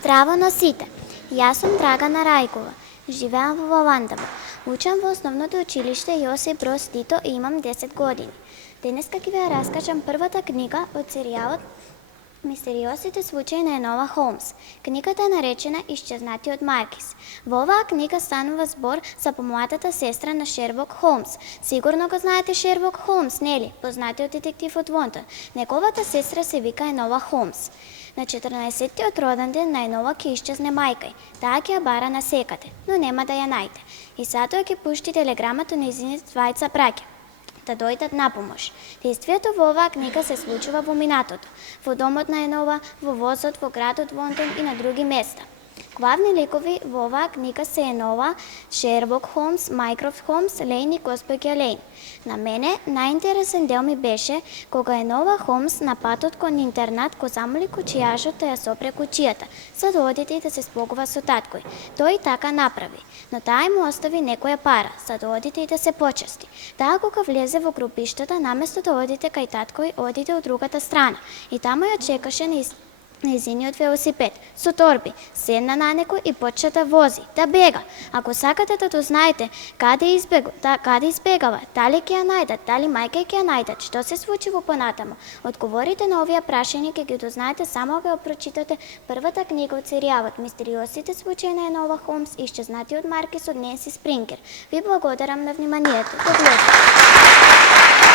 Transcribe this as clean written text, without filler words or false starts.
Здраво на сите! Јас сум Драгана Рајкова. Живеам во Ландава. Учам во основното училиште Јосип Броз Тито и имам 10 години. Денеска ќе ви ја раскажам првата книга од серијалот Мистериозните случаи на Енола Холмс. Книгата е наречена Исчезнатиот Маркиз. Во оваа книга станува збор за помладата сестра на Шерлок Холмс. Сигурно го знаете Шерлок Холмс, нели? Познатиот детектив од Лондон. Неговата сестра се вика Енола Холмс. На 14-тиот роден ден на Енола ќе исчезне мајка ѝ. Таа ќе ја бара насекаде, но нема да ја најде. И затоа ќе пушти телеграма до нејзините двајца браќа да дојдат на помош. Действието во оваа книга се случува во минатото, во домот на Енола, во возот, во градот Лондон и на други места. Главни ликови во оваа книга се Енола, Шерлок Холмс, Мајкрофт Холмс, Лейн и госпоѓа Лейн. На мене најинтересен дел ми беше кога Енола Холмс на патот кон интернат го замоли кучијажот да ја сопре кучијата, за да одите и да се спогува со таткој. Тој така направи, но таа му остави некоја пара, за да одите и да се почести. Таа кога влезе во групиштата, наместо да одите кај таткој, одите од другата страна и таму ја чекаше нејзиниот велосипед со торби, седна на него и почна да вози, да бега. Ако сакате да дознаете каде избегава, дали ќе ја најдат, дали мајка ќе ја најдат, што се случи во понатаму, одговорите на овие прашања ќе ги дознаете само кога прочитате првата книга од серијалот Мистериозните случаи на Енола Холмс, Исчезнатиот Маркиз од Ненси Спрингер. Ви благодарам на вниманието. До гледање.